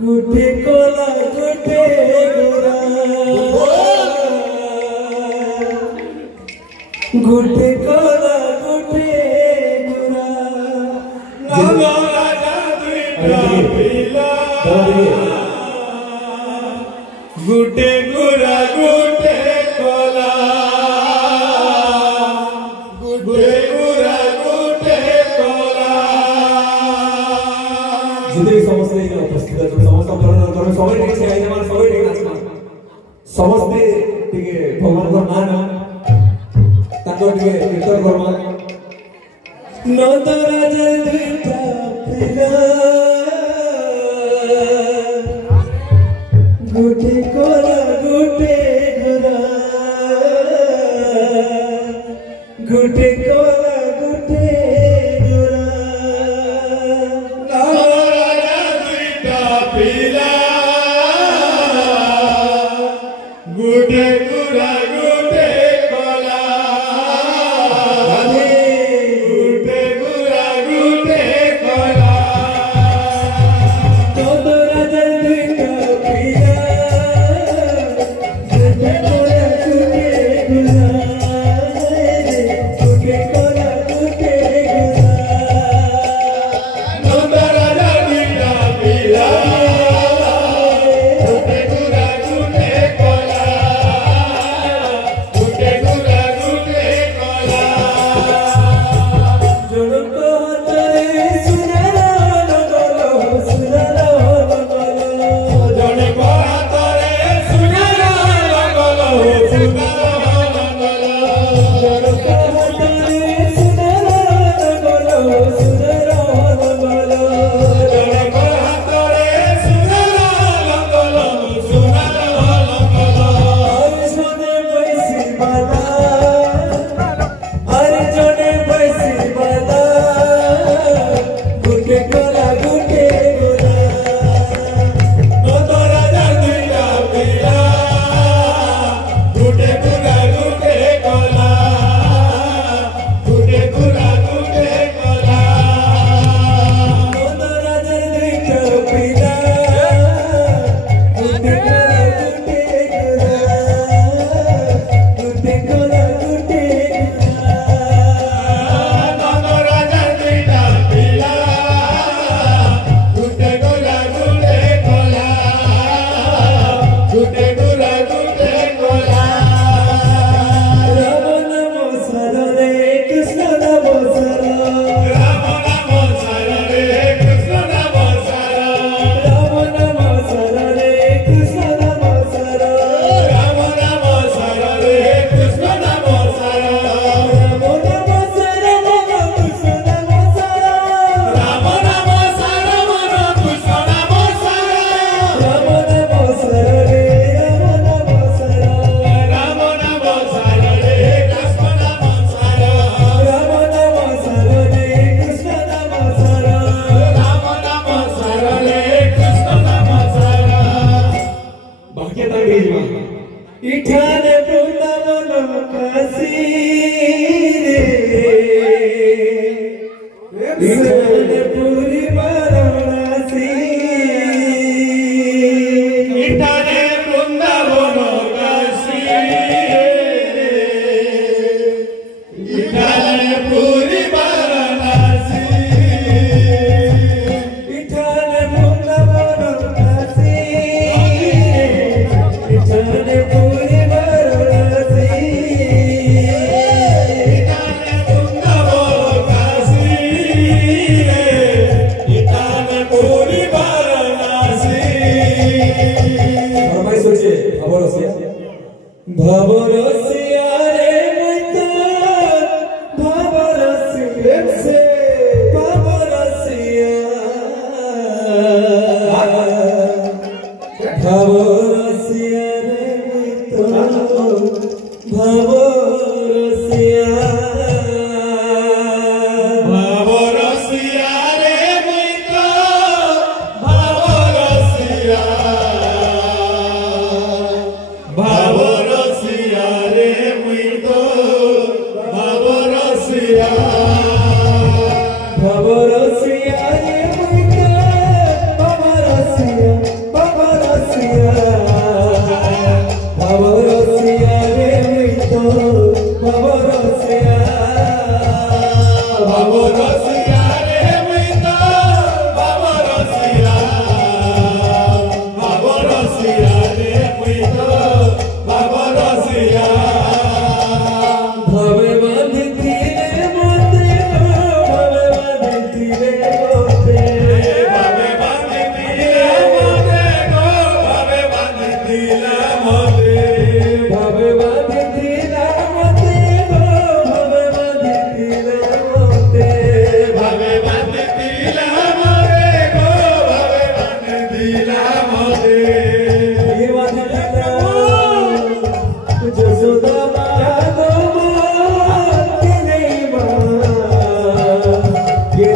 गुटे Cola गुटे गोरा गुटे Cola गुटे गोरा नाना राजा दुईटा पिला गुटे गोरा गुटे कोला गुटे गोरा गुटे कोला जितने समस्त उपस्थित अछन समस्त आपण सबै ठीक छै आइने माने सबै ठीक अछि समस्त टिके भगवान को नाम ताको टिके कीर्तन करमा नंद राजा दुईटा पिला गुटे कोला गुटे गोरा गुटे कोला गुटे गोरा पिला गुटे गुरा गुटे कोला गुटे गुरा गुटे कोला नंद राजा दुईटा पिला गुटे कोला गुटे गोरा गुटे कोला गुटे गोरा नंद राजा दुईटा पिला इठाने वृंदावन काशी रे इठाने पूरी वाराणसी इठाने वृंदावन काशी इठाने पूरी वाराणसी इठाने वृंदावन काशी इठाने भवरसिया रे मुइता भवरसिया से भवरसिया भवरसिया रे मुइता भवरसिया भवरसिया रे मुइता भवरसिया भवरसिया रे मुइतो भवरसिया बाबो रसिया रे मुई तो बाबो रसिया रे मुई तो बाबो रसिया भवे बांधती रे मोते भवे बांधती रे मोते भवे बांधती रे मोते गो भवे बांधती रे मोते भवे बांधती रे मोते गो भवे बांधती रे मोते भवे बांधती रे मोते गो भवे बांधती रे मोते ये बांधता जसोदा माधव के नहीं मां ये